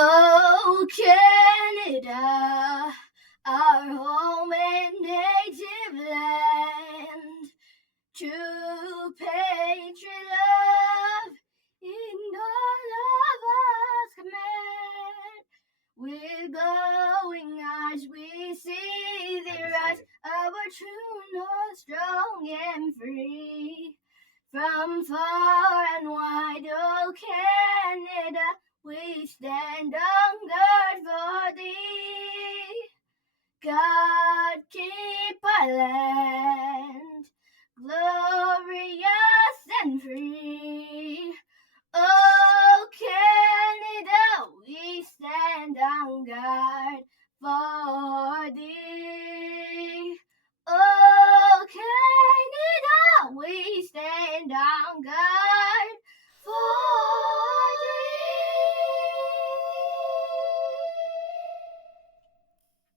Oh, Canada, our home and native land, true patriot love in all of us command. With glowing eyes we see the rise of our true north, strong and free. From far and wide, oh Canada, we stand on guard for thee. God keep our land glorious and free. Oh,